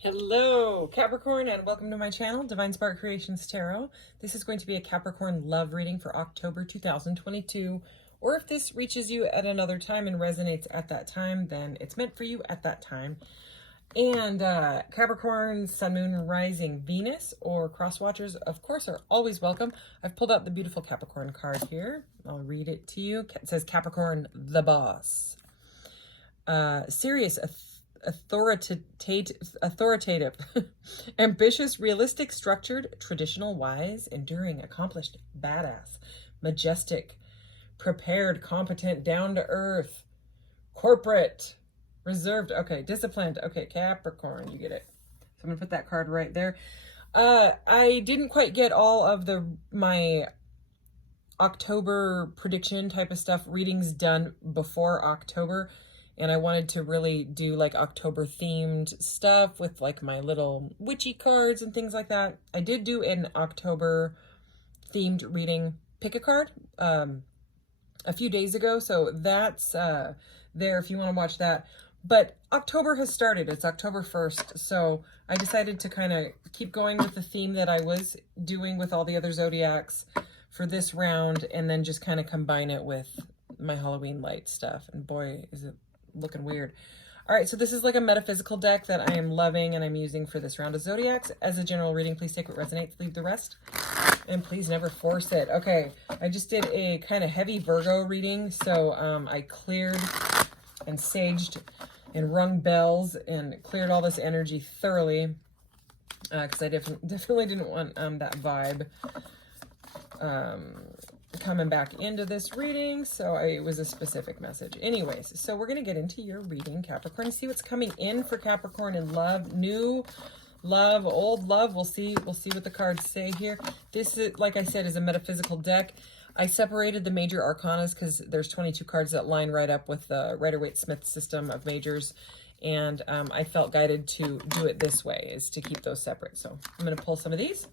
Hello, Capricorn, and welcome to my channel, Divine Spark Creations Tarot. This is going to be a Capricorn love reading for October 2022, or if this reaches you at another time and resonates at that time, then it's meant for you at that time. And Capricorn, Sun, Moon, Rising, Venus, or cross watchers, of course, are always welcome. I've pulled out the beautiful Capricorn card here. I'll read it to you. It says Capricorn, the boss. Serious, authoritative, ambitious, realistic, structured, traditional, wise, enduring, accomplished, badass, majestic, prepared, competent, down to earth, corporate, reserved. Okay, disciplined. Okay, Capricorn, you get it. So I'm gonna put that card right there. I didn't quite get all of my October prediction type of stuff readings done before October. And I wanted to really do like October themed stuff with like my little witchy cards and things like that. I did do an October themed reading, pick a card, a few days ago. So that's there if you want to watch that. But October has started. It's October 1st. So I decided to kind of keep going with the theme that I was doing with all the other zodiacs for this round, and then just kind of combine it with my Halloween light stuff. And boy, is it looking weird. All right, so this is like a metaphysical deck that I am loving and I'm using for this round of zodiacs. As a general reading, please take what resonates, leave the rest, and please never force it. Okay, I just did a kind of heavy Virgo reading, so I cleared and saged and rung bells and cleared all this energy thoroughly, because I definitely didn't want that vibe coming back into this reading, so it was a specific message. Anyways, so we're going to get into your reading, Capricorn, see what's coming in for Capricorn in love, new love, old love. We'll see what the cards say here. This is, like I said, is a metaphysical deck. I separated the major arcanas because there's 22 cards that line right up with the Rider-Waite-Smith system of majors, and I felt guided to do it this way, is to keep those separate. So I'm going to pull some of these,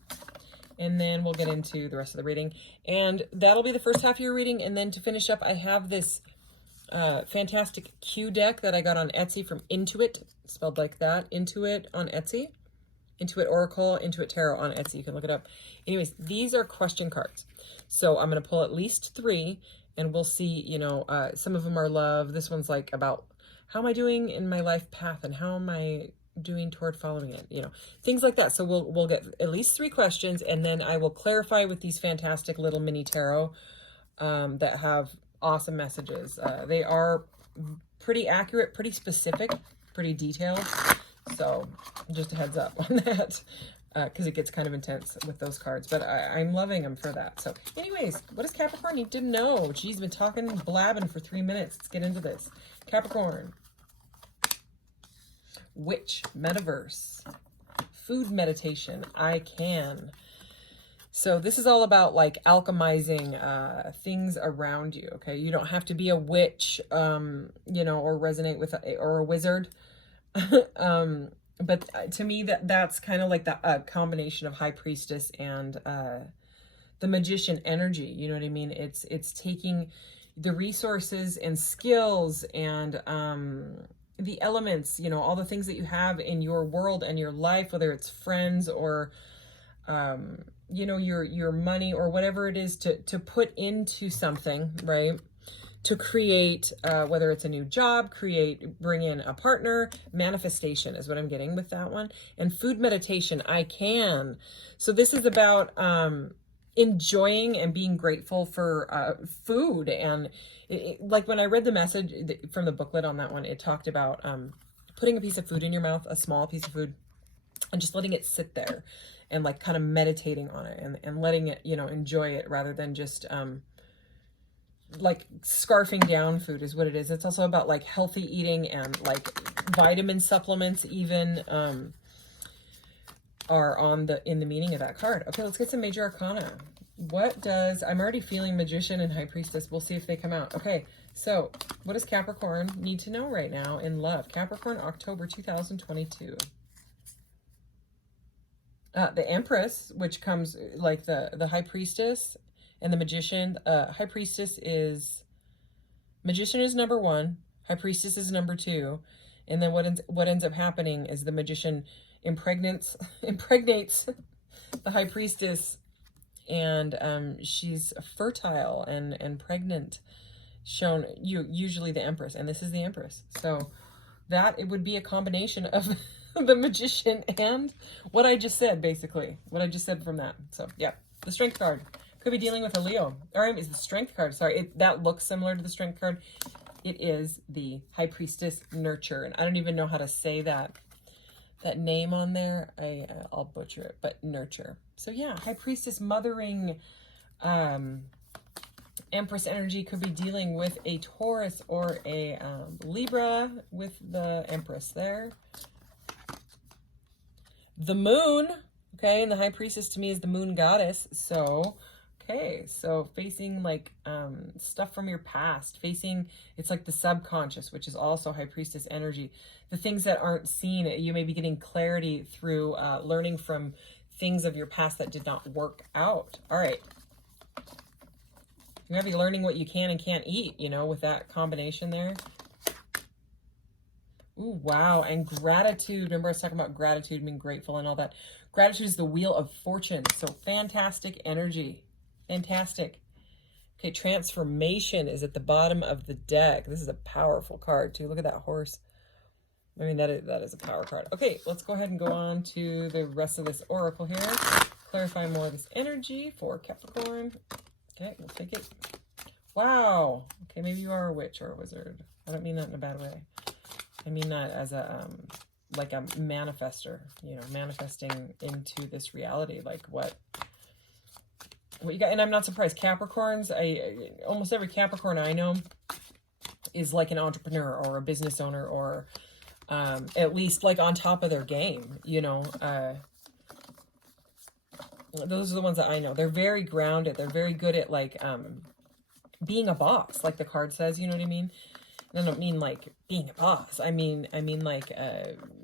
and then we'll get into the rest of the reading. And that'll be the first half of your reading. And then to finish up, I have this fantastic Q deck that I got on Etsy from Intuit, spelled like that, Intuit on Etsy. Intuit Oracle, Intuit Tarot on Etsy. You can look it up. Anyways, these are question cards. So I'm going to pull at least 3, and we'll see, you know, some of them are love. This one's like about how am I doing in my life path and how am I doing toward following it, you know, things like that. So we'll get at least 3 questions, and then I will clarify with these fantastic little mini tarot that have awesome messages. They are pretty accurate, pretty specific, pretty detailed. So just a heads up on that, because it gets kind of intense with those cards, but I'm loving them for that. So anyways, what does Capricorn need to know? She's been talking, blabbing for 3 minutes. Let's get into this. Capricorn. Witch, metaverse, food meditation, I can. So this is all about like alchemizing things around you, okay? You don't have to be a witch, you know, or resonate with, or a wizard. But to me, that's kind of like the combination of High Priestess and the magician energy, you know what I mean? It's taking the resources and skills and the elements, you know, all the things that you have in your world and your life, whether it's friends or, you know, your money or whatever it is, to put into something, right? To create, whether it's a new job, bring in a partner, manifestation is what I'm getting with that one. And food meditation, I can. So this is about enjoying and being grateful for food. And like when I read the message from the booklet on that one, it talked about putting a piece of food in your mouth, a small piece of food, and just letting it sit there and like kind of meditating on it and letting it, you know, enjoy it rather than just like scarfing down food is what it is. It's also about like healthy eating, and like vitamin supplements even are in the meaning of that card. Okay, let's get some major arcana. I'm already feeling magician and High Priestess. We'll see if they come out. Okay, so what does Capricorn need to know right now in love? Capricorn, October 2022. The Empress, which comes like the High Priestess and the Magician. High Priestess is, Magician is number 1. High Priestess is number 2. And then what ends up happening is the magician impregnates the high priestess, and she's fertile and pregnant, shown usually the empress, and this is the empress. So that it would be a combination of the magician and what I just said, basically what I just said from that. So yeah, the strength card could be dealing with a Leo. Or is the strength card, sorry, that looks similar to the strength card. It is the high priestess nurture, and I don't even know how to say that name on there. I'll butcher it, but nurture. So yeah, high priestess mothering, empress energy could be dealing with a Taurus or a Libra with the empress there. The moon, okay, and the high priestess to me is the moon goddess. So okay, so facing like stuff from your past, facing, it's like the subconscious, which is also high priestess energy. The things that aren't seen, you may be getting clarity through learning from things of your past that did not work out. All right. You might be learning what you can and can't eat, you know, with that combination there. Ooh, wow. And gratitude. Remember I was talking about gratitude, being grateful and all that. Gratitude is the wheel of fortune. So fantastic energy. Fantastic. Okay, transformation is at the bottom of the deck. This is a powerful card too. Look at that horse. I mean, that is a power card. Okay, let's go ahead and go on to the rest of this oracle here. Clarify more of this energy for Capricorn. Okay, we'll take it. Wow. Okay, maybe you are a witch or a wizard. I don't mean that in a bad way. I mean that as a, like a manifester, you know, manifesting into this reality, like what you got. And I'm not surprised. Capricorns, almost every Capricorn I know is like an entrepreneur or a business owner, or at least like on top of their game, you know. Those are the ones that I know. They're very grounded. They're very good at like being a boss, like the card says, you know what I mean? And I don't mean like being a boss. I mean like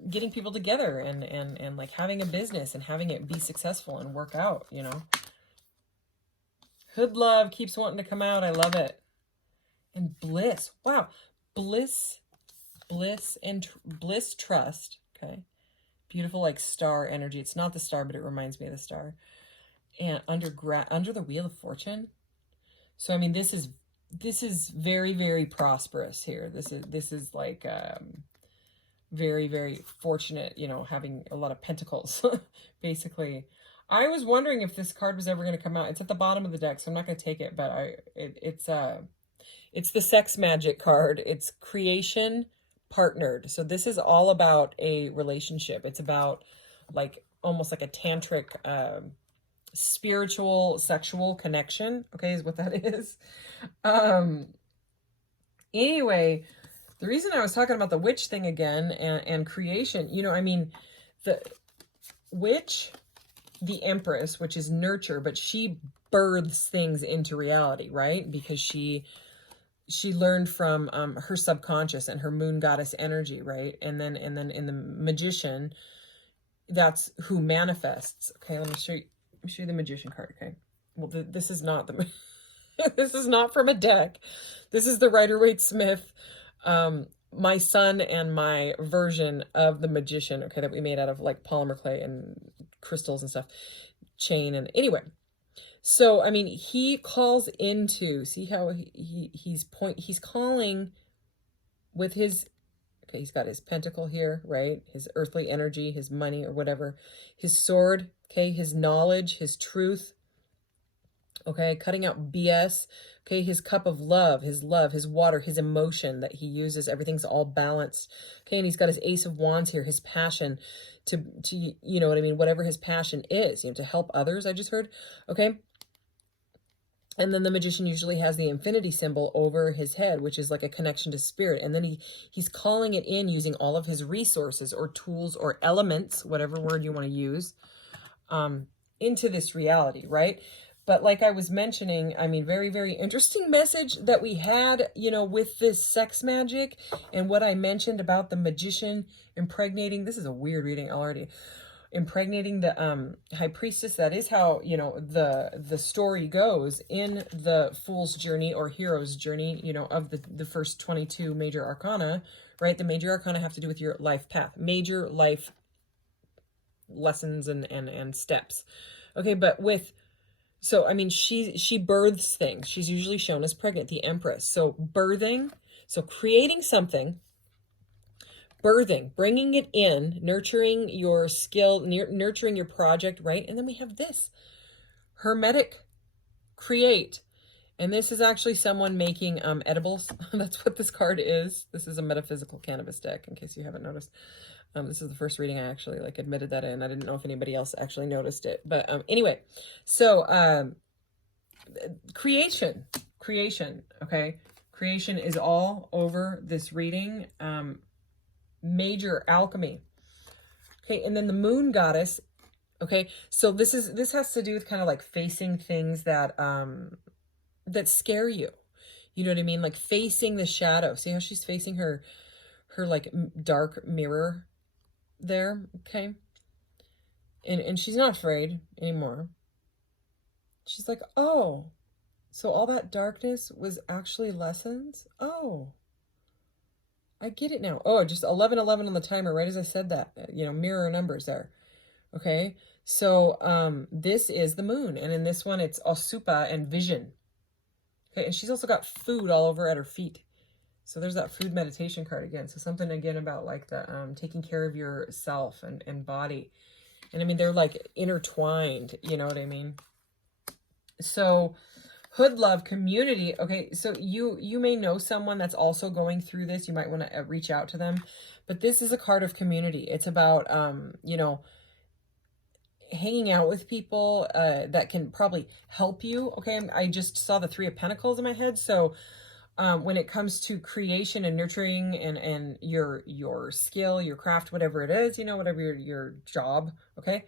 getting people together and like having a business and having it be successful and work out, you know. Hood love keeps wanting to come out. I love it. And bliss. Wow. Bliss and bliss trust. Okay. Beautiful like star energy. It's not the star, but it reminds me of the star. And under the wheel of fortune. So I mean, this is very, very prosperous here. This is like very, very fortunate, you know, having a lot of pentacles basically. I was wondering if this card was ever going to come out. It's at the bottom of the deck, so I'm not going to take it, but it's the sex magic card. It's creation partnered. So this is all about a relationship. It's about like almost like a tantric spiritual sexual connection, okay, is what that is. Anyway, the reason I was talking about the witch thing again and creation, you know, I mean, the witch, the empress, which is nurture, but she births things into reality, right? Because she learned from her subconscious and her moon goddess energy, right? And then in the magician, that's who manifests. Okay, let me show you the magician card. Okay, well this is not the this is not from a deck. This is the Rider-Waite-Smith, my son and my version of the magician. Okay, that we made out of like polymer clay and crystals and stuff, chain. And anyway, so I mean, he calls into, see how he's calling with his, okay, he's got his pentacle here, right? His earthly energy, his money or whatever, his sword, okay, his knowledge, his truth, okay, cutting out BS, okay, his cup of love, his water, his emotion that he uses, everything's all balanced, okay, and he's got his ace of wands here, his passion to you know what I mean, whatever his passion is, you know, to help others, I just heard, okay. And then the magician usually has the infinity symbol over his head, which is like a connection to spirit. And then he's calling it in using all of his resources or tools or elements, whatever word you want to use, into this reality, right? But like I was mentioning, I mean, very, very interesting message that we had, you know, with this sex magic and what I mentioned about the magician impregnating. This is a weird reading already. Impregnating the high priestess. That is how, you know, the story goes in the fool's journey or hero's journey, you know, of the first 22 major arcana, right? The major arcana have to do with your life path, major life lessons and steps. Okay, but with, so I mean, she births things. She's usually shown as pregnant, the Empress. So birthing, so creating something, birthing, bringing it in, nurturing your skill, nurturing your project, right? And then we have this, hermetic, create. And this is actually someone making edibles. That's what this card is. This is a metaphysical cannabis deck, in case you haven't noticed. This is the first reading I actually like admitted that in. I didn't know if anybody else actually noticed it. But anyway, so creation, okay? Creation is all over this reading. Major alchemy. Okay, and then the moon goddess. Okay, so this has to do with kind of like facing things that that scare you. You know what I mean? Like facing the shadow. See how she's facing her like dark mirror there, okay? And she's not afraid anymore. She's like, oh, so all that darkness was actually lessons? Oh, I get it now. Oh, just 11:11 on the timer, right as I said that. You know, mirror numbers there. Okay, so this is the moon, and in this one it's Osupa and vision. Okay, and she's also got food all over at her feet. So there's that food meditation card again. So something again about like the taking care of yourself and body. And I mean, they're like intertwined, you know what I mean? So hood love community. Okay, so you may know someone that's also going through this. You might want to reach out to them. But this is a card of community. It's about, you know, hanging out with people that can probably help you. Okay, I just saw the Three of Pentacles in my head. So when it comes to creation and nurturing and your skill, your craft, whatever it is, you know, whatever your job, okay,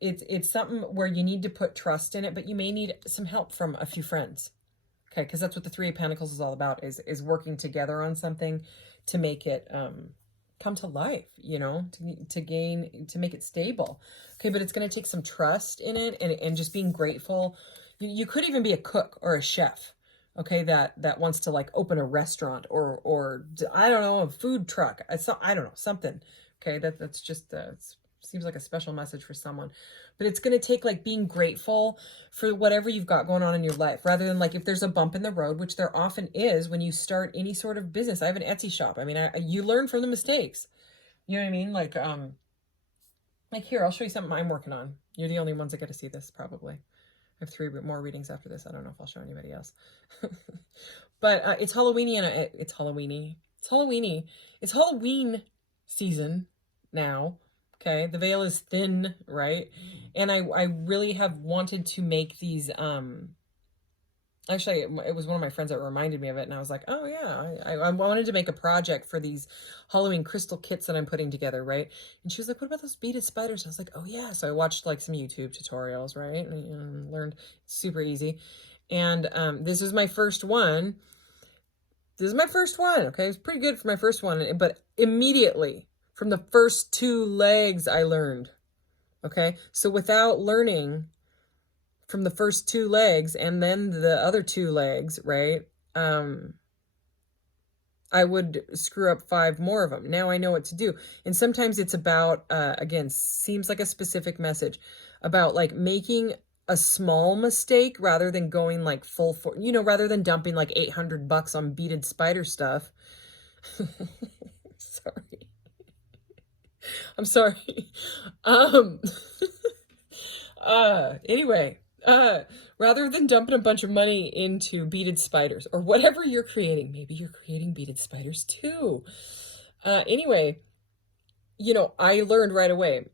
it's something where you need to put trust in it, but you may need some help from a few friends, okay, because that's what the Three of Pentacles is all about, is working together on something to make it come to life, you know, to make it stable. Okay, but it's going to take some trust in it and just being grateful. You could even be a cook or a chef, okay, that wants to like open a restaurant or I don't know, a food truck. I don't know, something. Okay, that's just it seems like a special message for someone. But it's going to take like being grateful for whatever you've got going on in your life, rather than like if there's a bump in the road, which there often is when you start any sort of business. I have an Etsy shop. I mean, you learn from the mistakes. You know what I mean? Like here, I'll show you something I'm working on. You're the only ones that get to see this probably. I have 3 more readings after this. I don't know if I'll show anybody else. But it's Halloweeny, and it's Halloweeny. It's Halloweeny. It's Halloween season now. Okay, the veil is thin, right? And I really have wanted to make these, actually, it was one of my friends that reminded me of it, and I was like, oh yeah, I wanted to make a project for these Halloween crystal kits that I'm putting together, right? And she was like, what about those beaded spiders? And I was like, oh yeah. So I watched like some YouTube tutorials, right? And learned super easy. And this is my first one. This is my first one, okay? It's pretty good for my first one, but immediately, from the first 2 legs, I learned, okay? So without learning from the first 2 legs and then the other 2 legs, right? I would screw up 5 more of them. Now I know what to do. And sometimes it's about, again, seems like a specific message, about like making a small mistake rather than going like full for, you know, rather than dumping like $800 on beaded spider stuff. Sorry. I'm sorry. Anyway, rather than dumping a bunch of money into beaded spiders or whatever you're creating, maybe you're creating beaded spiders too. Anyway, you know, I learned right away,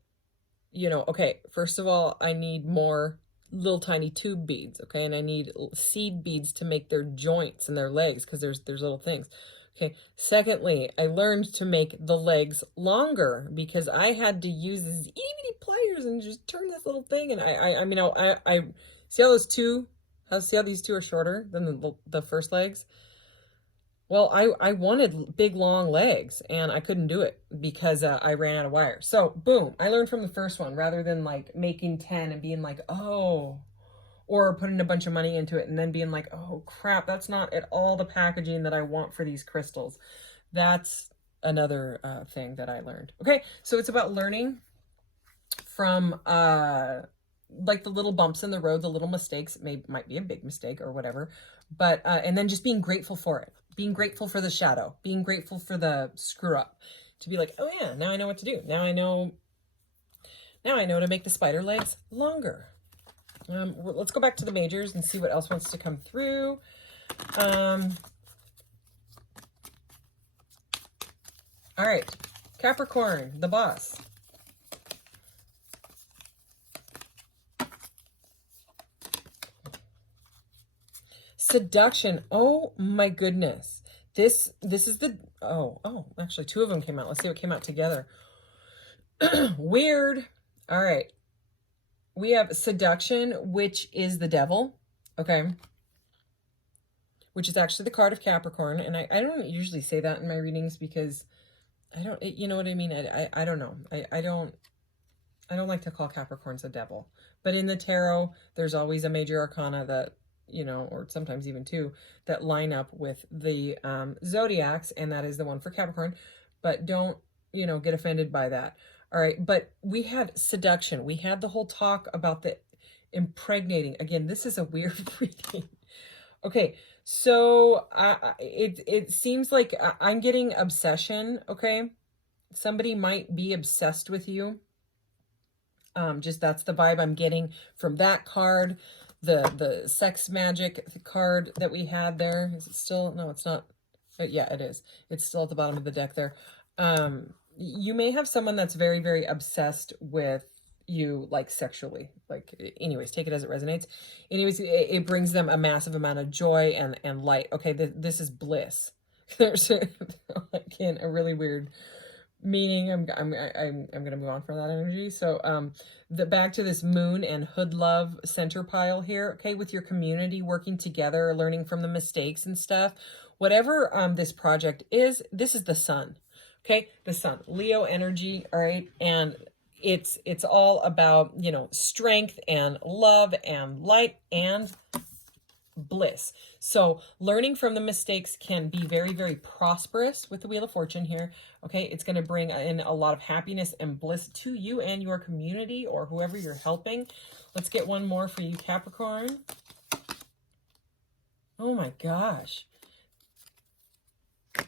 you know, okay, first of all, I need more little tiny tube beads, okay? And I need seed beads to make their joints and their legs, because there's little things. Okay, secondly, I learned to make the legs longer because I had to use these itty bitty pliers and just turn this little thing. And I mean, I see how those 2, see how these 2 are shorter than the first legs? Well, I wanted big, long legs, and I couldn't do it because I ran out of wire. So, boom, I learned from the first one rather than like making 10 and being like, oh, or putting a bunch of money into it and then being like, oh crap, that's not at all the packaging that I want for these crystals. That's another thing that I learned. Okay, so it's about learning from like the little bumps in the road, the little mistakes. Might be a big mistake or whatever, but and then just being grateful for it, being grateful for the shadow, being grateful for the screw up, to be like, oh yeah, now I know what to do. Now I know to make the spider legs longer. Let's go back to the majors and see what else wants to come through. All right, Capricorn, the boss. Seduction. Oh my goodness. This is the, actually 2 of them came out. Let's see what came out together. Weird. All right. We have seduction, which is the devil. Okay. Which is actually the card of Capricorn. And I don't usually say that in my readings because you know what I mean? I don't know. I don't like to call Capricorns a devil. But in the tarot, there's always a major arcana that, you know, or sometimes even 2, that line up with the zodiacs, and that is the one for Capricorn. But don't, you know, get offended by that. All right, but we had seduction. We had the whole talk about the impregnating. Again, this is a weird reading. Okay, so it seems like I'm getting obsession, okay? Somebody might be obsessed with you. Just that's the vibe I'm getting from that card. The sex magic card that we had there. Is it still? No, it's not. Yeah, it is. It's still at the bottom of the deck there. You may have someone that's very, very obsessed with you, like sexually. Like, anyways, take it as it resonates. Anyways, it brings them a massive amount of joy and light. Okay, this is bliss. There's again a really weird meaning. I'm gonna move on from that energy. So back to this moon and hood love center pile here. Okay, with your community working together, learning from the mistakes and stuff. Whatever this project is, this is the sun. Okay, the sun, Leo energy. All right, and it's all about, you know, strength and love and light and bliss. So learning from the mistakes can be very, very prosperous with the Wheel of Fortune here. Okay, it's going to bring in a lot of happiness and bliss to you and your community or whoever you're helping. Let's get one more for you, Capricorn. Oh my gosh.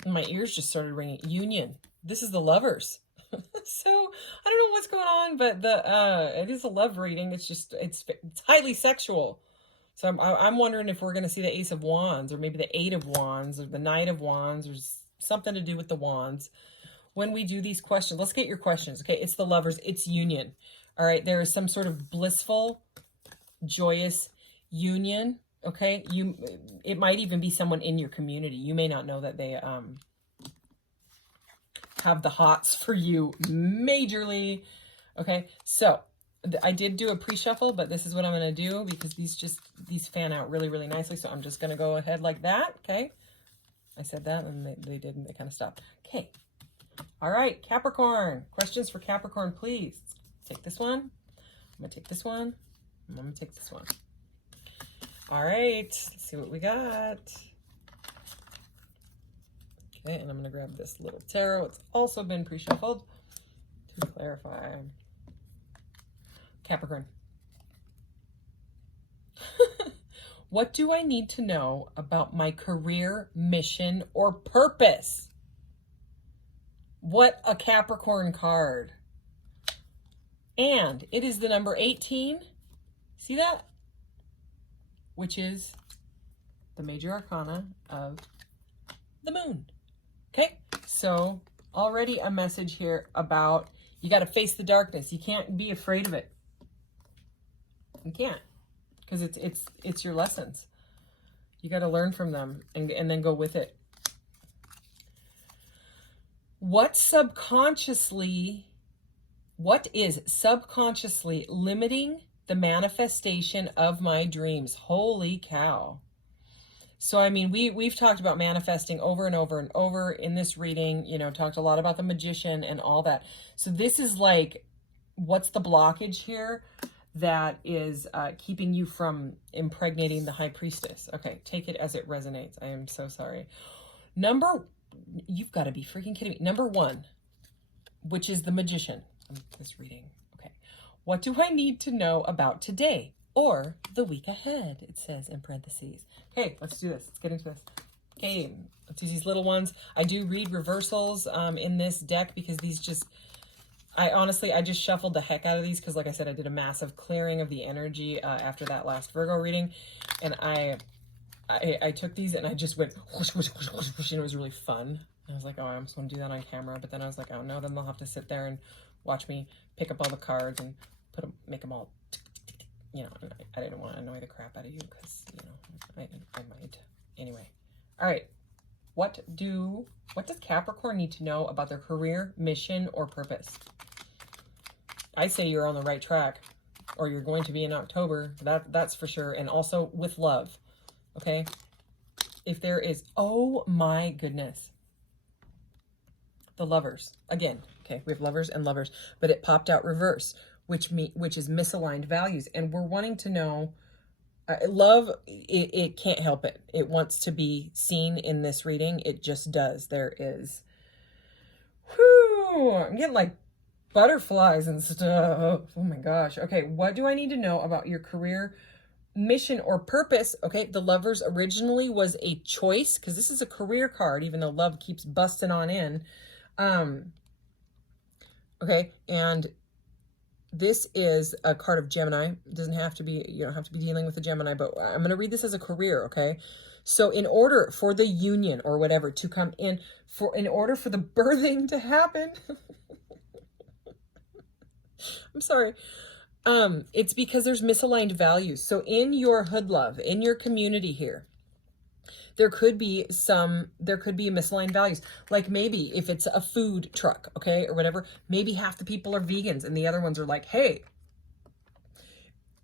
My ears just started ringing. Union. This is the Lovers. So I don't know what's going on, but it is a love reading. It's just it's highly sexual. So I'm wondering if we're going to see the Ace of Wands, or maybe the 8 of Wands, or the Knight of Wands, or something to do with the Wands. When we do these questions, let's get your questions. Okay, it's the Lovers. It's union. All right, there is some sort of blissful, joyous union. Okay, it might even be someone in your community. You may not know that they have the hots for you majorly. Okay, so I did do a pre-shuffle, but this is what I'm going to do because these fan out really, really nicely. So I'm just going to go ahead like that. Okay, I said that and they didn't. They kind of stopped. Okay, all right, Capricorn. Questions for Capricorn, please. Take this one. I'm going to take this one. I'm going to take this one. All right, let's see what we got. Okay, and I'm going to grab this little tarot. It's also been pre-shuffled to clarify. Capricorn. What do I need to know about my career, mission, or purpose? What a Capricorn card. And it is the number 18. See that? Which is the major arcana of the moon. Okay, so already a message here about you got to face the darkness. You can't be afraid of it. You can't, because it's your lessons. You got to learn from them and then go with it. What is subconsciously limiting the manifestation of my dreams? Holy cow. So, I mean, we've talked about manifesting over and over and over in this reading, you know, talked a lot about the Magician and all that. So this is like, what's the blockage here that is keeping you from impregnating the High Priestess? Okay, take it as it resonates. I am so sorry. Number you've got to be freaking kidding me. Number 1, which is the Magician. This reading. Okay. What do I need to know about today or the week ahead? It says in parentheses. Okay, let's do this. Let's get into this. Okay, let's use these little ones. I do read reversals in this deck because these just, I just shuffled the heck out of these because, like I said, I did a massive clearing of the energy after that last Virgo reading, and I took these and I just went whoosh, whoosh, whoosh, whoosh, whoosh, and it was really fun. I was like, oh, I almost want to do that on camera, but then I was like, oh no, then they'll have to sit there and watch me pick up all the cards and put them, make them all, you know. I didn't want to annoy the crap out of you because, you know, I might. Anyway, all right. What does Capricorn need to know about their career, mission, or purpose? I say you're on the right track, or you're going to be in October. That's for sure, and also with love. Okay, if there is, oh my goodness, the Lovers again. Okay, we have Lovers and Lovers, but it popped out reverse, which is misaligned values, and we're wanting to know. Love, it can't help it. It wants to be seen in this reading. It just does. There is, whew, I'm getting like butterflies and stuff. Oh my gosh. Okay, what do I need to know about your career, mission, or purpose? Okay, the Lovers originally was a choice because this is a career card, even though love keeps busting on in. Okay, and this is a card of Gemini. It doesn't have to be, you don't have to be dealing with a Gemini, but I'm going to read this as a career, okay? So in order for the union or whatever to come in, in order for the birthing to happen, I'm sorry, it's because there's misaligned values. So in your hood love, in your community here, there could be misaligned values. Like maybe if it's a food truck, okay, or whatever, maybe half the people are vegans and the other ones are like, hey,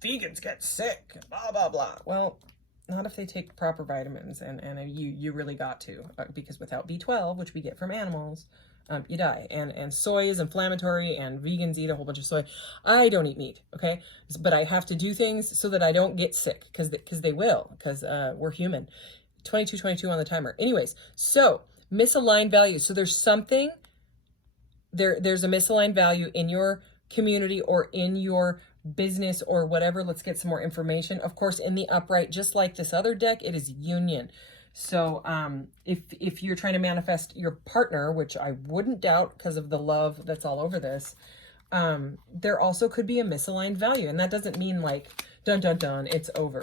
vegans get sick, blah, blah, blah. Well, not if they take proper vitamins, and you really got to, because without B12, which we get from animals, you die. And soy is inflammatory, and vegans eat a whole bunch of soy. I don't eat meat, okay? But I have to do things so that I don't get sick, because they will, because we're human. 22 on the timer. Anyways, so misaligned values. So there's something, there's a misaligned value in your community or in your business or whatever. Let's get some more information. Of course, in the upright, just like this other deck, it is union. So if you're trying to manifest your partner, which I wouldn't doubt because of the love that's all over this, there also could be a misaligned value. And that doesn't mean like, dun, dun, dun, it's over.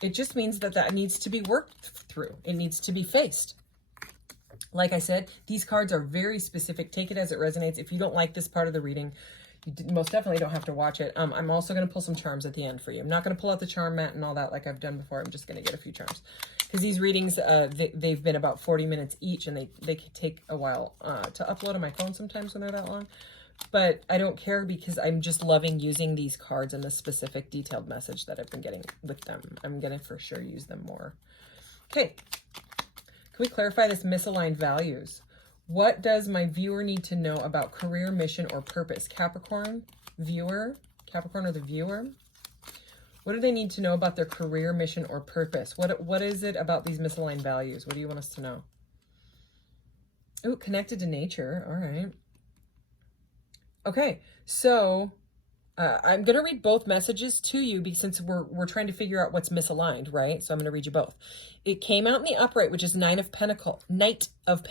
It just means that needs to be worked through. It needs to be faced. Like I said, these cards are very specific. Take it as it resonates. If you don't like this part of the reading, you most definitely don't have to watch it. I'm also going to pull some charms at the end for you. I'm not going to pull out the charm mat and all that like I've done before. I'm just going to get a few charms. Because these readings, they've been about 40 minutes each, and they can take a while to upload on my phone sometimes when they're that long. But I don't care because I'm just loving using these cards and the specific detailed message that I've been getting with them. I'm going to for sure use them more. Okay. Can we clarify this misaligned values? What does my viewer need to know about career, mission, or purpose? Capricorn, viewer, Capricorn or the viewer. What do they need to know about their career, mission, or purpose? What is it about these misaligned values? What do you want us to know? Oh, connected to nature. All right. Okay, so I'm going to read both messages to you because since we're trying to figure out what's misaligned, right? So I'm going to read you both. It came out in the upright, which is Knight of Pentacles, Knight of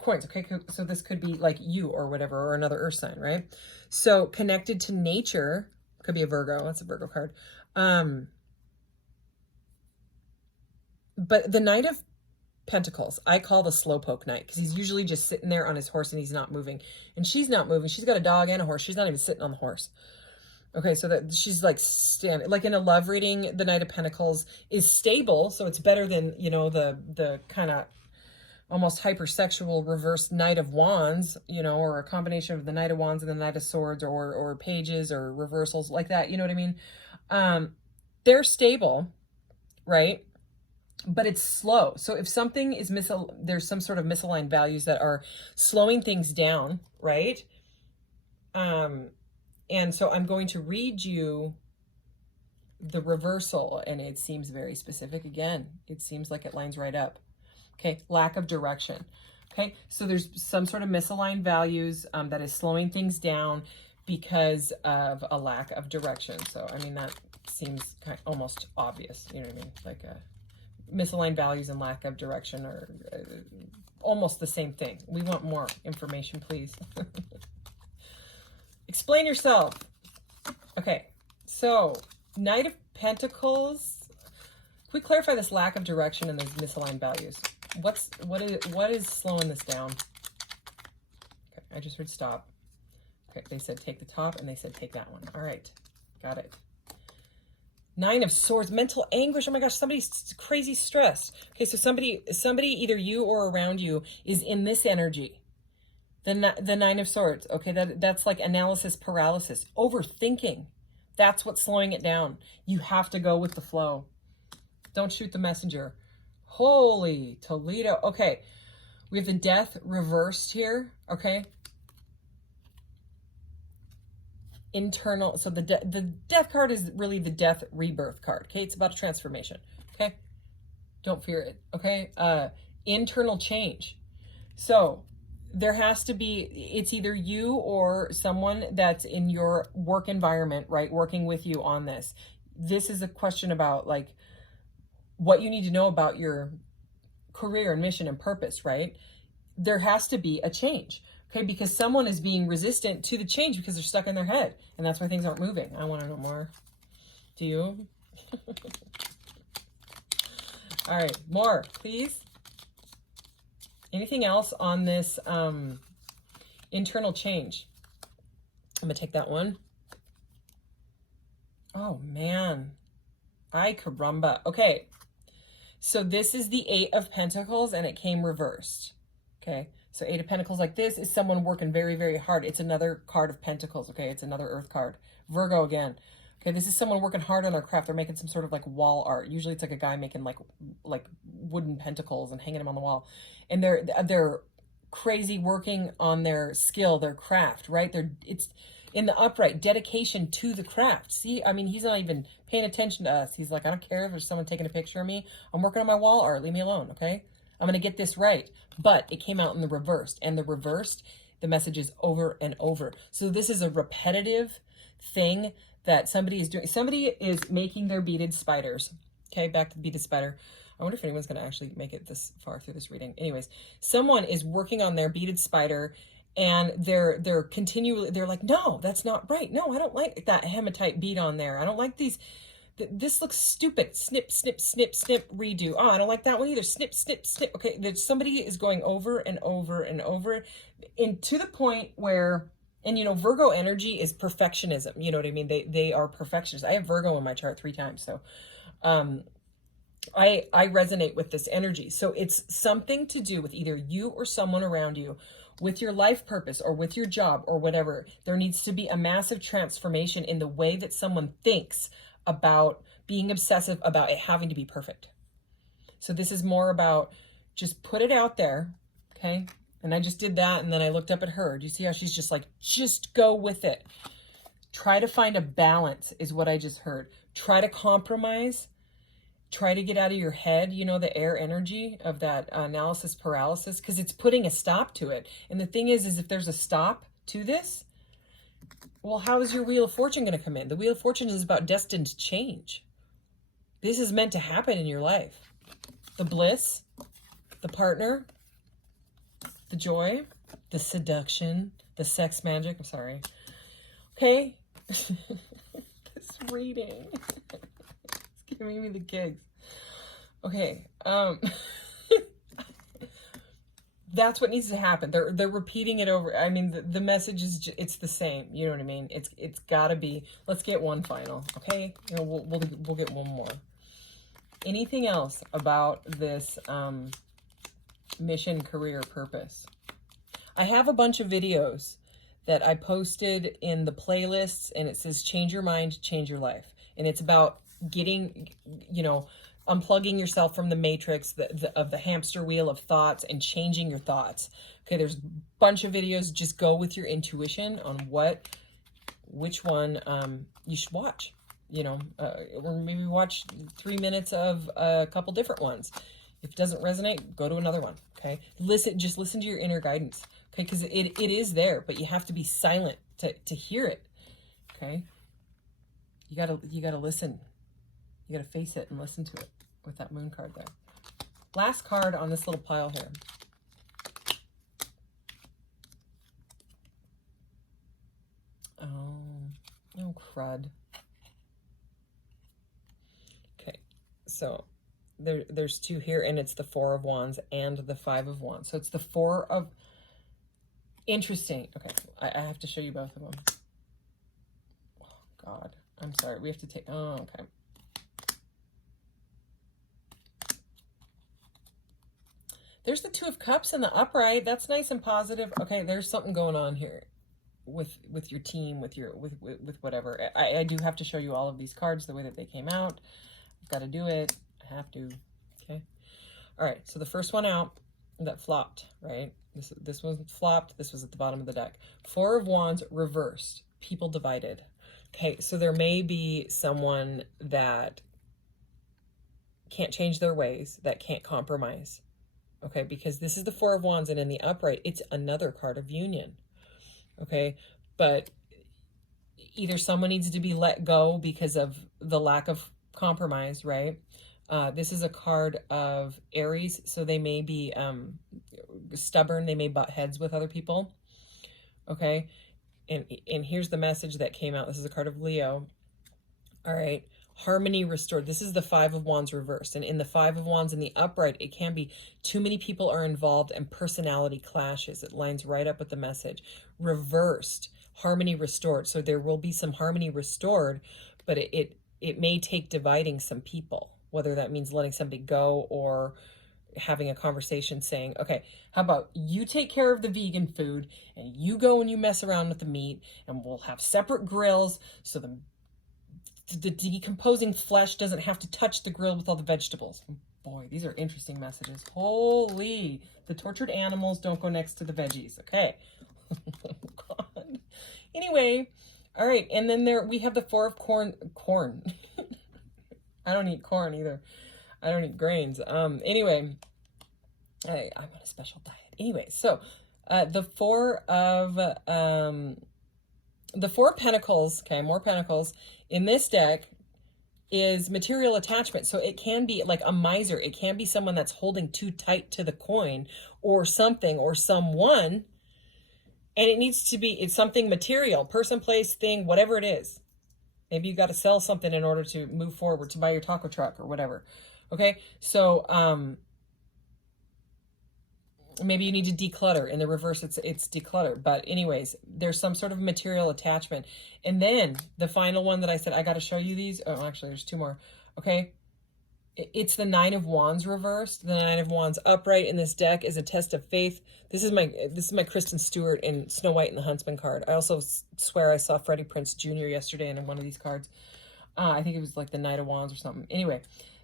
Coins. Okay, so this could be like you or whatever, or another earth sign, right? So connected to nature, could be a Virgo. That's a Virgo card. But the Knight of Pentacles, I call the slowpoke knight because he's usually just sitting there on his horse and he's not moving. And she's not moving. She's got a dog and a horse. She's not even sitting on the horse. Okay, so that she's like standing. Like in a love reading, the Knight of Pentacles is stable, so it's better than, you know, the kind of almost hypersexual reverse Knight of Wands, you know, or a combination of the Knight of Wands and the Knight of Swords, or pages or reversals like that. You know what I mean? They're stable, right? But it's slow. So if something is there's some sort of misaligned values that are slowing things down, right? And so I'm going to read you the reversal, and it seems very specific again. It seems like it lines right up. Okay, lack of direction. Okay, so there's some sort of misaligned values that is slowing things down because of a lack of direction. So, I mean, that seems almost obvious, you know what I mean? Like misaligned values and lack of direction are almost the same thing. We want more information, please. Explain yourself. Okay, so Knight of Pentacles. Can we clarify this lack of direction and those misaligned values? What is slowing this down? Okay, I just heard stop. Okay, they said take the top and they said take that one. All right, got it. Nine of Swords, mental anguish. Oh my gosh, somebody's crazy stressed. Okay, so somebody, either you or around you, is in this energy. The Nine of Swords. Okay, that's like analysis paralysis, overthinking. That's what's slowing it down. You have to go with the flow. Don't shoot the messenger. Holy Toledo. Okay, we have the Death reversed here. Okay. Internal, so the Death card is really the Death rebirth card. Okay, it's about a transformation. Okay, don't fear it. Okay, internal change. So there has to be, it's either you or someone that's in your work environment, right, working with you on this. This is a question about like what you need to know about your career and mission and purpose, right? There has to be a change. Okay, because someone is being resistant to the change because they're stuck in their head. And that's why things aren't moving. I want to know more. Do you? All right, more, please. Anything else on this internal change? I'm going to take that one. Oh, man. Ay, caramba. Okay. So this is the Eight of Pentacles, and it came reversed. Okay. So Eight of Pentacles like this is someone working very, very hard. It's another card of Pentacles. Okay. It's another Earth card. Virgo again. Okay. This is someone working hard on their craft. They're making some sort of like wall art. Usually it's like a guy making like wooden pentacles and hanging them on the wall. And they're crazy working on their skill, their craft, right? It's in the upright, dedication to the craft. See, I mean, he's not even paying attention to us. He's like, I don't care if there's someone taking a picture of me. I'm working on my wall art. Leave me alone, okay? I'm going to get this right. But it came out in the reversed. And the reversed, the message is over and over. So this is a repetitive thing that somebody is doing. Somebody is making their beaded spiders. Okay, back to the beaded spider. I wonder if anyone's going to actually make it this far through this reading. Anyways, someone is working on their beaded spider, and they're continually, they're like, no, that's not right. No, I don't like that hematite bead on there. I don't like these. This looks stupid. Snip, snip, snip, snip, redo. Oh, I don't like that one either. Snip, snip, snip. Okay, somebody is going over and over and over, and to the point where, and you know, Virgo energy is perfectionism. You know what I mean? They are perfectionists. I have Virgo in my chart 3 times, so I resonate with this energy. So it's something to do with either you or someone around you, with your life purpose or with your job or whatever. There needs to be a massive transformation in the way that someone thinks about being obsessive about it having to be perfect. So this is more about just put it out there, okay? And I just did that, and then I looked up at her. Do you see how she's just like, just go with it. Try to find a balance is what I just heard. Try to compromise. Try to get out of your head, you know, the air energy of that analysis paralysis, because it's putting a stop to it. And the thing is if there's a stop to this, well, how is your Wheel of Fortune going to come in? The Wheel of Fortune is about destined change. This is meant to happen in your life. The bliss, the partner, the joy, the seduction, the sex magic. I'm sorry. Okay. This reading. It's giving me the gigs. Okay. That's what needs to happen. They're repeating it over. I mean, the message is it's the same. You know what I mean? It's got to be. Let's get one final, okay? You know, we'll get one more. Anything else about this mission, career, purpose? I have a bunch of videos that I posted in the playlists, and it says "Change Your Mind, Change Your Life," and it's about getting, you know, unplugging yourself from the matrix of the hamster wheel of thoughts and changing your thoughts. Okay, there's a bunch of videos. Just go with your intuition on which one you should watch. You know, or maybe watch 3 minutes of a couple different ones. If it doesn't resonate, go to another one, okay? Just listen to your inner guidance, okay? Because it is there, but you have to be silent to hear it, okay? You gotta listen. You gotta face it and listen to it with that moon card there. Last card on this little pile here. Oh crud. Okay, so there's two here, and it's the Four of Wands and the Five of Wands. So it's the Four of... Interesting. Okay, I have to show you both of them. Oh, God. I'm sorry. We have to take... Oh, okay. There's the Two of Cups in the upright. That's nice and positive. Okay, there's something going on here with your team, with whatever. I do have to show you all of these cards the way that they came out. I've got to do it. I have to. Okay. All right. So the first one out that flopped, right? This one flopped. This was at the bottom of the deck. Four of Wands reversed. People divided. Okay. So there may be someone that can't change their ways, that can't compromise. Okay. Because this is the Four of Wands, and in the upright, it's another card of union. Okay. But either someone needs to be let go because of the lack of compromise, right? This is a card of Aries, so they may be stubborn. They may butt heads with other people. Okay, and here's the message that came out. This is a card of Leo. All right, harmony restored. This is the Five of Wands reversed, and in the Five of Wands in the upright, it can be too many people are involved and personality clashes. It lines right up with the message. Reversed, harmony restored. So there will be some harmony restored, but it may take dividing some people, whether that means letting somebody go or having a conversation saying, okay, how about you take care of the vegan food and you go and you mess around with the meat, and we'll have separate grills so the decomposing flesh doesn't have to touch the grill with all the vegetables. Boy, these are interesting messages. Holy, the tortured animals don't go next to the veggies. Okay. Oh, God. Anyway, all right. And then there we have the Four of corn. I don't eat corn either. I don't eat grains. Anyway, I'm on a special diet. Anyway, so the Four of Pentacles, okay, more Pentacles in this deck is material attachment. So it can be like a miser. It can be someone that's holding too tight to the coin or something or someone. And it needs to be, it's something material, person, place, thing, whatever it is. Maybe you got to sell something in order to move forward, to buy your taco truck or whatever. Okay. So, maybe you need to declutter. In the reverse, it's declutter. But anyways, there's some sort of material attachment. And then the final one that I said, I got to show you these. Oh, actually, there's two more. Okay. It's the Nine of Wands reversed. The Nine of Wands upright in this deck is a test of faith. This is my Kristen Stewart in Snow White and the Huntsman card. I also swear I saw Freddie Prinze Jr. yesterday in one of these cards. I think it was like the Knight of Wands or something. Anyway,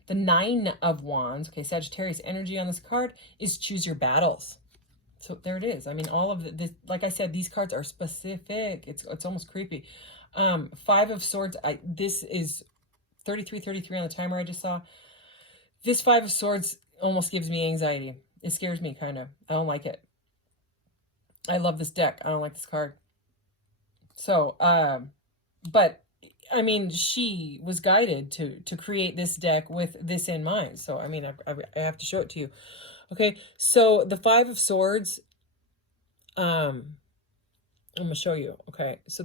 the Nine of Wands, okay, Sagittarius energy on this card is choose your battles. So there it is. I mean, all of this, like I said, these cards are specific. It's almost creepy. Five of Swords. This is 33 on the timer I just saw. This Five of Swords almost gives me anxiety. It scares me, kind of. I don't like it. I love this deck. I don't like this card. So, but, I mean, she was guided to create this deck with this in mind. So, I mean, I have to show it to you. Okay, so the Five of Swords, I'm going to show you. Okay, so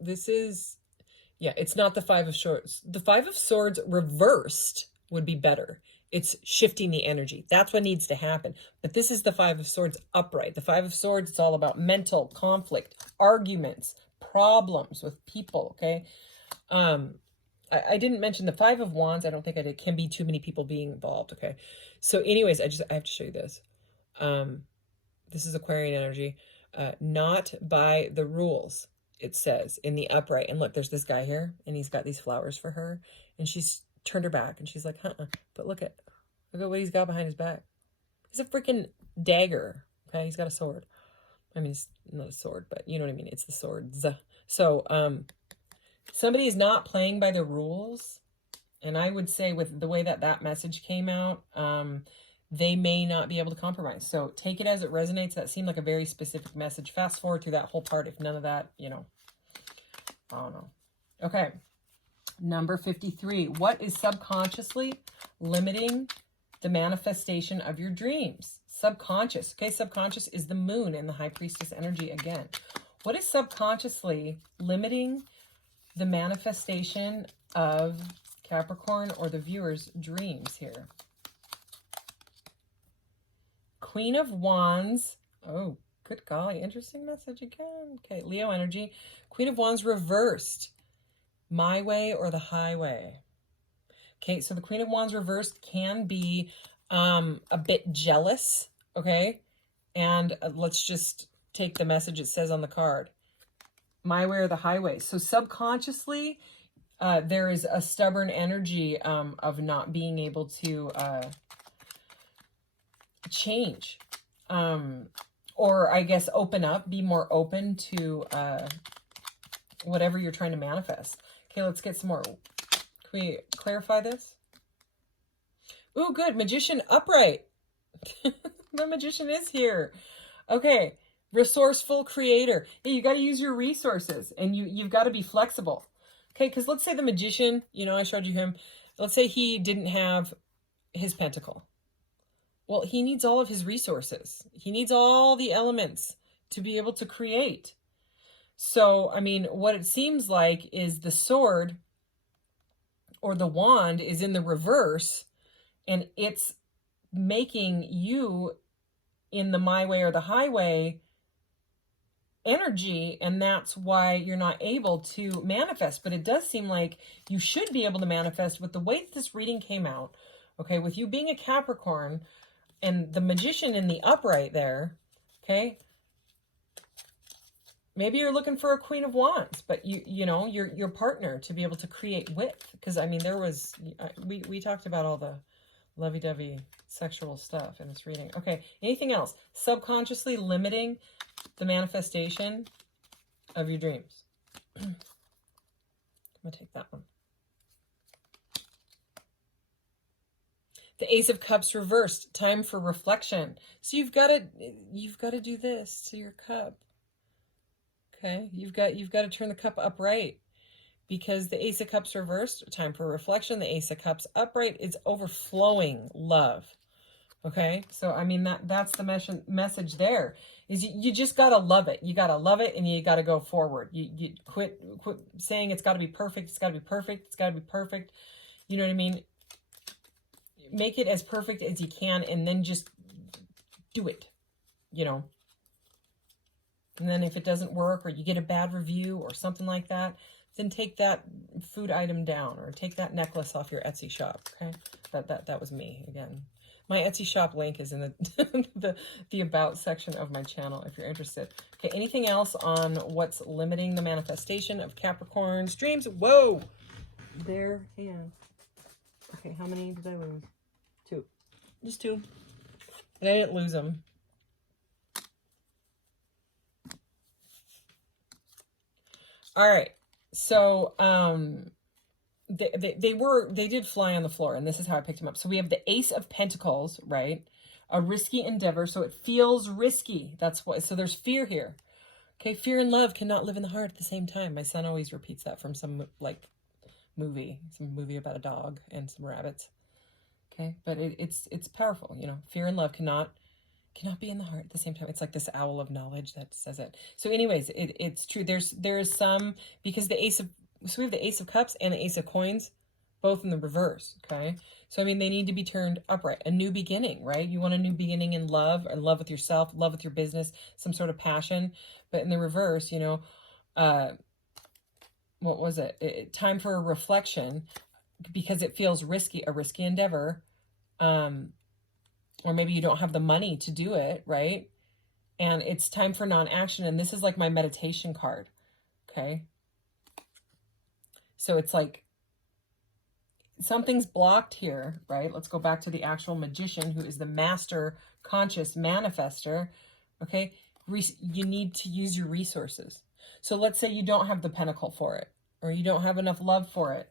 this is, yeah, it's not the Five of Swords. The Five of Swords reversed would be better. It's shifting the energy. That's what needs to happen. But this is the Five of Swords upright. The Five of Swords, it's all about mental conflict, arguments, problems with people, okay? I didn't mention the Five of Wands. I don't think I did. Can be too many people being involved, okay? So anyways, I have to show you this. This is Aquarian energy. Not by the rules, it says, in the upright. And look, there's this guy here, and he's got these flowers for her, and she's turned her back, and she's like, but look at what he's got behind his back. He's a freaking dagger, okay? He's got a sword. I mean, it's not a sword, but you know what I mean. It's the swords. So, somebody is not playing by the rules, and I would say with the way that message came out, they may not be able to compromise. So take it as it resonates. That seemed like a very specific message. Fast forward through that whole part. If none of that, you know, I don't know. Okay. Number 53. What is subconsciously limiting the manifestation of your dreams? Subconscious. Okay, subconscious is the moon in the High Priestess energy again. What is subconsciously limiting the manifestation of Capricorn or the viewer's dreams here? Queen of Wands. Oh, good golly. Interesting message again. Okay, Leo energy. Queen of Wands reversed. My way or the highway. Okay, so the Queen of Wands reversed can be a bit jealous, okay? And let's just take the message it says on the card. My way or the highway. So subconsciously, there is a stubborn energy of not being able to change. Or I guess open up, be more open to whatever you're trying to manifest. Okay, let's get some more. Can we clarify this? Ooh, good. Magician upright. The magician is here. Okay. Resourceful creator. Yeah, you got to use your resources, and you've got to be flexible. Okay, because let's say the magician, you know, I showed you him. Let's say he didn't have his pentacle. Well, he needs all of his resources. He needs all the elements to be able to create. So, I mean, what it seems like is the sword or the wand is in the reverse, and it's making you in the my way or the highway energy, and that's why you're not able to manifest. But it does seem like you should be able to manifest with the way that this reading came out. Okay, with you being a Capricorn and the magician in the upright there, okay? Maybe you're looking for a Queen of Wands, but you know, your partner to be able to create with, because I mean, there was, we talked about all the lovey-dovey sexual stuff in this reading. Okay, anything else? Subconsciously limiting the manifestation of your dreams. I'm gonna take that one. The Ace of Cups reversed. Time for reflection. So you've got to do this to your cup. Okay, you've got to turn the cup upright, because the Ace of Cups reversed, time for reflection. The Ace of Cups upright is overflowing love. Okay, so I mean that's the message there is you just got to love it. You got to love it, and you got to go forward. You quit saying it's got to be perfect. It's got to be perfect. It's got to be perfect. You know what I mean? Make it as perfect as you can, and then just do it, you know. And then if it doesn't work, or you get a bad review or something like that, then take that food item down, or take that necklace off your Etsy shop. Okay, that was me again. My Etsy shop link is in the the about section of my channel if you're interested. Okay, anything else on what's limiting the manifestation of Capricorn's dreams? Whoa, their hands. Okay, how many did I lose? 2, just 2. And I didn't lose them. All right, so they did fly on the floor, and this is how I picked them up. So we have the Ace of Pentacles, right? A risky endeavor, so it feels risky. That's what. So there's fear here. Okay, fear and love cannot live in the heart at the same time. My son always repeats that from some movie about a dog and some rabbits. Okay, but it's powerful, you know. Fear and love cannot be in the heart at the same time. It's like this owl of knowledge that says it. So anyways, it's true. There is some, because the Ace of, so we have the Ace of Cups and the Ace of Coins, both in the reverse, okay? So, I mean, they need to be turned upright. A new beginning, right? You want a new beginning in love, or love with yourself, love with your business, some sort of passion. But in the reverse, you know, what was it? Time for a reflection, because it feels risky, a risky endeavor. Or maybe you don't have the money to do it, right? And it's time for non-action. And this is like my meditation card, okay? So it's like something's blocked here, right? Let's go back to the actual magician, who is the master conscious manifester, okay? You need to use your resources. So let's say you don't have the pentacle for it, or you don't have enough love for it.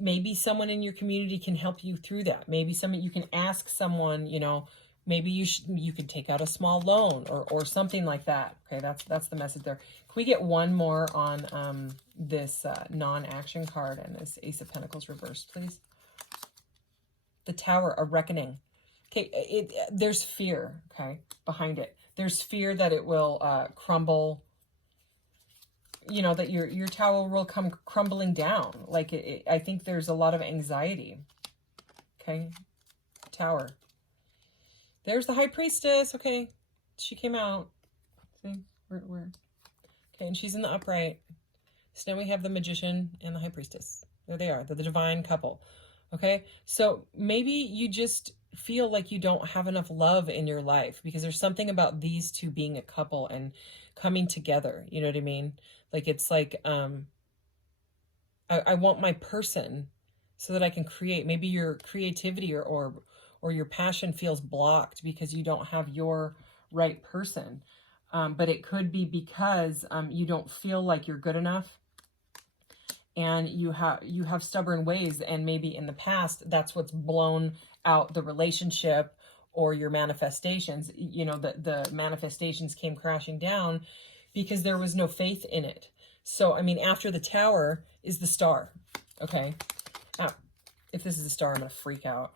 maybe someone in your community can help you through that. Maybe you can ask someone, you know, maybe you could take out a small loan or something like that. Okay, that's the message there. Can we get one more on this non-action card and this Ace of Pentacles reversed, please? The Tower, a reckoning. Okay, there's fear, okay, behind it. There's fear that it will crumble, you know, that your tower will come crumbling down. Like, I think there's a lot of anxiety. Okay, Tower. There's the High Priestess. Okay, she came out. See, where? Okay, and she's in the upright. So now we have the Magician and the High Priestess. There they are. They're the divine couple. Okay, so maybe you just feel like you don't have enough love in your life, because there's something about these two being a couple and coming together. You know what I mean? Like, it's like, I want my person so that I can create. Maybe your creativity or your passion feels blocked because you don't have your right person. But it could be because you don't feel like you're good enough, and you have stubborn ways, and maybe in the past that's what's blown out the relationship or your manifestations. You know, the manifestations came crashing down because there was no faith in it. So, I mean, after the Tower is the Star. Okay. Now, if this is a star, I'm going to freak out.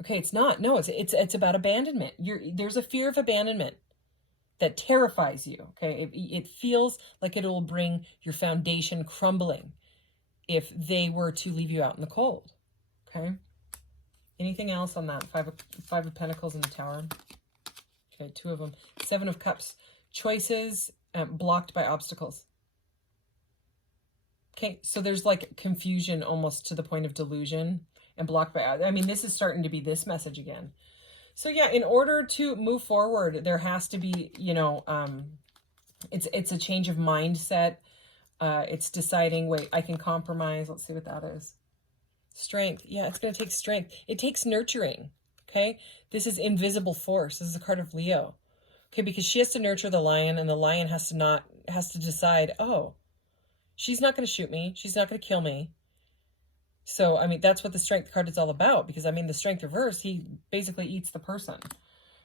Okay, it's not. No, it's about abandonment. There's a fear of abandonment that terrifies you. Okay, it feels like it'll bring your foundation crumbling if they were to leave you out in the cold. Okay. Anything else on that? Five of Pentacles in the Tower. Okay, 2 of them. 7 of Cups. Choices blocked by obstacles. Okay, so there's like confusion almost to the point of delusion, and blocked by, I mean, this is starting to be this message again. So yeah, in order to move forward, there has to be, you know, it's a change of mindset. It's deciding, wait, I can compromise. Let's see what that is. Strength. Yeah, it's going to take strength. It takes nurturing. Okay, this is invisible force. This is a card of Leo. Okay, because she has to nurture the lion, and the lion has to decide, oh, she's not going to shoot me. She's not going to kill me. So, I mean, that's what the Strength card is all about, because, I mean, the Strength reverse, he basically eats the person.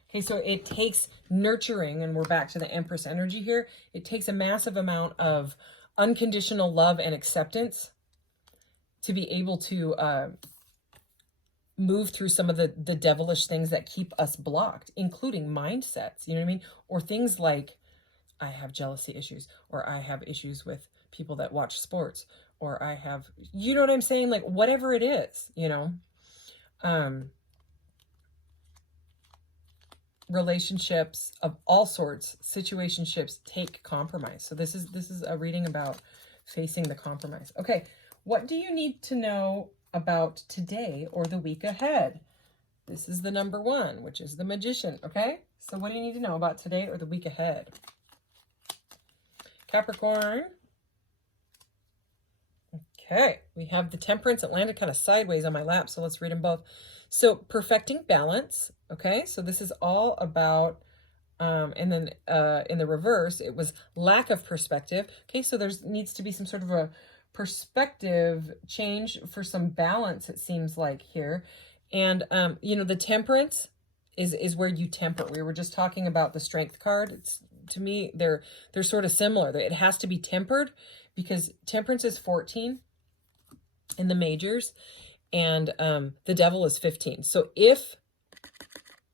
Okay, so it takes nurturing, and we're back to the Empress energy here. It takes a massive amount of unconditional love and acceptance to be able to move through some of the devilish things that keep us blocked, including mindsets, you know what I mean? Or things like, I have jealousy issues, or I have issues with people that watch sports, or I have, you know what I'm saying? Like, whatever it is, you know, relationships of all sorts, situationships take compromise. So this is a reading about facing the compromise. Okay. What do you need to know about today or the week ahead? This is the number 1, which is the Magician. Okay. So what do you need to know about today or the week ahead? Capricorn. Okay, we have the Temperance. It landed kind of sideways on my lap, so let's read them both. So, perfecting balance. Okay, so this is all about, and then in the reverse, it was lack of perspective. Okay, so there needs to be some sort of a perspective change for some balance, it seems like here. And, you know, the Temperance is where you temper. We were just talking about the Strength card. It's, to me, they're sort of similar. It has to be tempered, because Temperance is 14 in the majors, and the Devil is 15. So if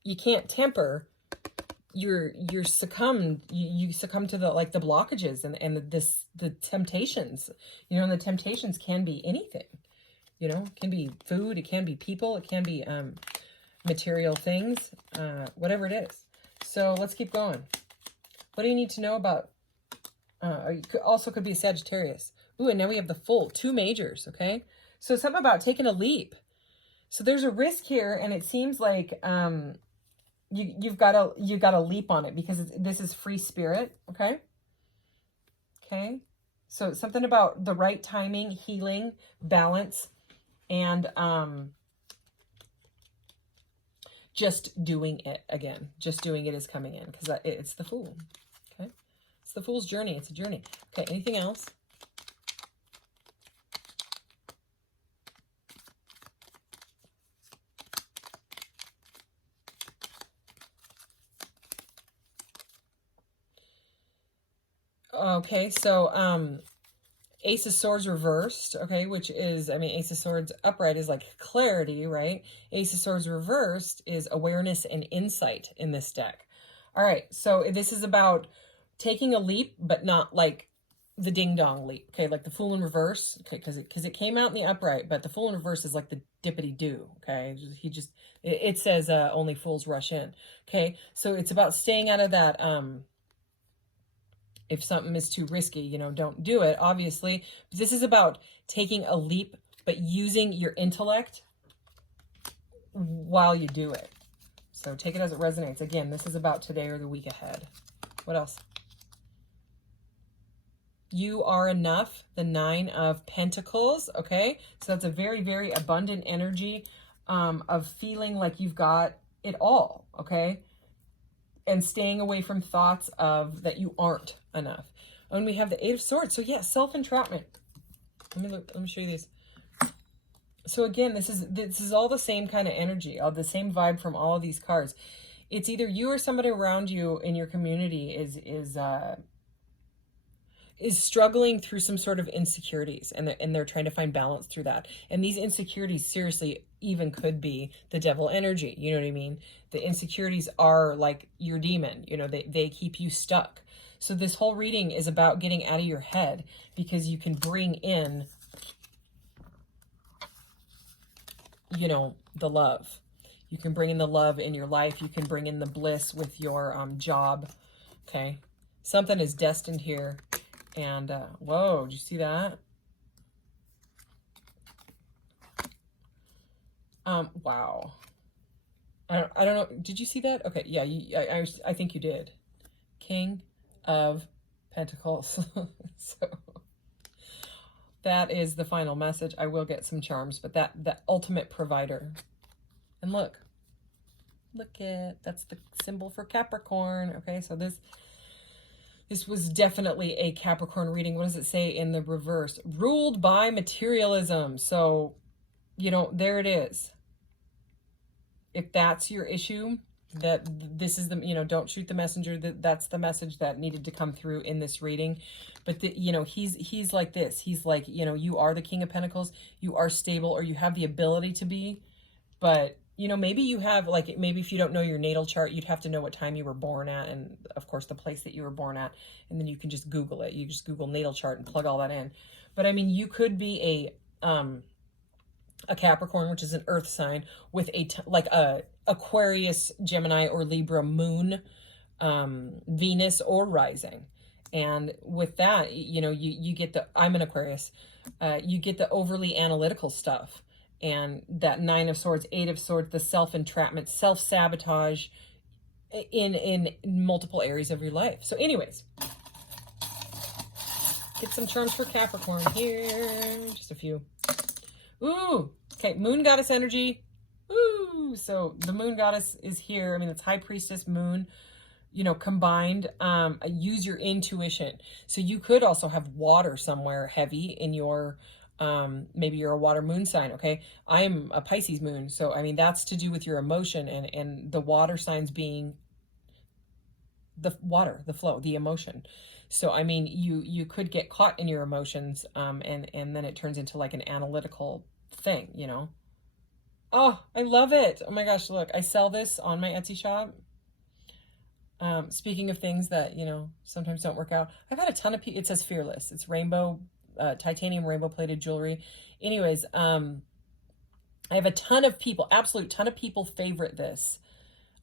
you can't temper, you succumb to the, like, the blockages and the temptations, you know. And the temptations can be anything, you know. It can be food, it can be people, it can be material things, whatever it is. So let's keep going. What do you need to know about? Also could be Sagittarius. Ooh, and now we have the Fool, 2 majors. Okay, so something about taking a leap. So there's a risk here, and it seems like you've got to leap on it, because this is free spirit. Okay. Okay. So something about the right timing, healing, balance, and just doing it again. Just doing it is coming in, because it's the Fool. Okay. It's the Fool's journey. It's a journey. Okay. Anything else? Okay, so Ace of Swords reversed, okay, which is, I mean, Ace of Swords upright is like clarity, right? Ace of Swords reversed is awareness and insight in this deck. All right, so this is about taking a leap, but not like the ding-dong leap, okay? Like the Fool in reverse, okay, because it came out in the upright, but the Fool in reverse is like the dippity-do, okay? It says only fools rush in, okay? So it's about staying out of that, if something is too risky, you know, don't do it, obviously. But this is about taking a leap, but using your intellect while you do it. So take it as it resonates. Again, this is about today or the week ahead. What else? You are enough, the 9 of Pentacles, okay? So that's a very, very abundant energy of feeling like you've got it all, okay? And staying away from thoughts of that you aren't enough. And we have the 8 of Swords. So yeah, self-entrapment. Let me show you these. So again, this is all the same kind of energy, all the same vibe from all of these cards. It's either you or somebody around you in your community is struggling through some sort of insecurities, and they're trying to find balance through that. And these insecurities seriously even could be the devil energy. You know what I mean? The insecurities are like your demon. You know, they keep you stuck. So this whole reading is about getting out of your head, because you can bring in, you know, the love. You can bring in the love in your life. You can bring in the bliss with your job. Okay. Something is destined here. And, whoa, did you see that? Wow. I don't know. Did you see that? Okay. Yeah. I think you did. King of Pentacles. So that is the final message. I will get some charms, but that ultimate provider. And look at, that's the symbol for Capricorn. Okay. So this was definitely a Capricorn reading. What does it say in the reverse? Ruled by materialism. So, you know, there it is. If that's your issue, that this is the, you know, don't shoot the messenger, that's the message that needed to come through in this reading. But you know, he's like this. He's like, you know, you are the King of Pentacles. You are stable, or you have the ability to be, but you know, maybe you have, like, maybe if you don't know your natal chart, you'd have to know what time you were born at, and of course the place that you were born at, and then you can just Google it. You just Google natal chart and plug all that in. But I mean, you could be a Capricorn, which is an earth sign, with like a Aquarius, Gemini, or Libra moon, Venus, or rising. And with that, you know, you get the, I'm an Aquarius, you get the overly analytical stuff. And that 9 of Swords, 8 of Swords, the self-entrapment, self-sabotage in multiple areas of your life. So anyways, get some charms for Capricorn here. Just a few. Ooh, okay, Moon Goddess energy. Ooh, so the Moon Goddess is here. I mean, it's High Priestess, Moon, you know, combined. Use your intuition. So you could also have water somewhere heavy in your, maybe you're a water moon sign. Okay. I'm a Pisces moon. So, I mean, that's to do with your emotion, and the water signs being the water, the flow, the emotion. So, I mean, you could get caught in your emotions, and then it turns into like an analytical thing, you know? Oh, I love it. Oh my gosh, look, I sell this on my Etsy shop. Speaking of things that, you know, sometimes don't work out, I've had a ton of people, it says Fearless. It's rainbow, titanium rainbow plated jewelry. Anyways, I have a ton of people, absolute ton of people favorite this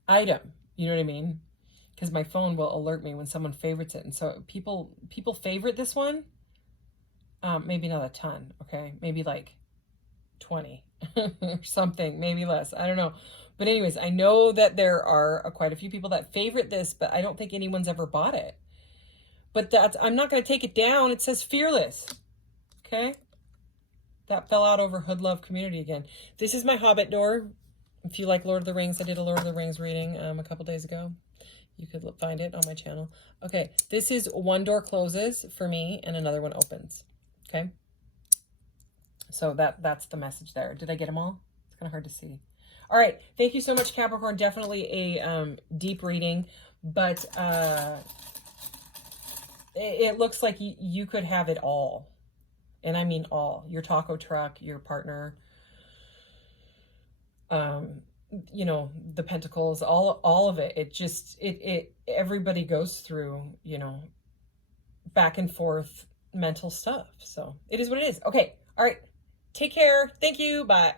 item. You know what I mean? Because my phone will alert me when someone favorites it. And so people favorite this one. Maybe not a ton. Okay. Maybe like 20 or something, maybe less. I don't know. But anyways, I know that there are quite a few people that favorite this, but I don't think anyone's ever bought it. But I'm not going to take it down. It says Fearless. Okay. That fell out over Hood Love Community again. This is my Hobbit door. If you like Lord of the Rings, I did a Lord of the Rings reading a couple days ago. You could find it on my channel. Okay. This is one door closes for me and another one opens. Okay. So that's the message there. Did I get them all? It's kind of hard to see. All right. Thank you so much, Capricorn. Definitely a deep reading, but it looks like you could have it all. And I mean all. Your taco truck, your partner, you know, the pentacles, all of it. It just, everybody goes through, you know, back and forth mental stuff. So it is what it is. Okay. All right. Take care. Thank you. Bye.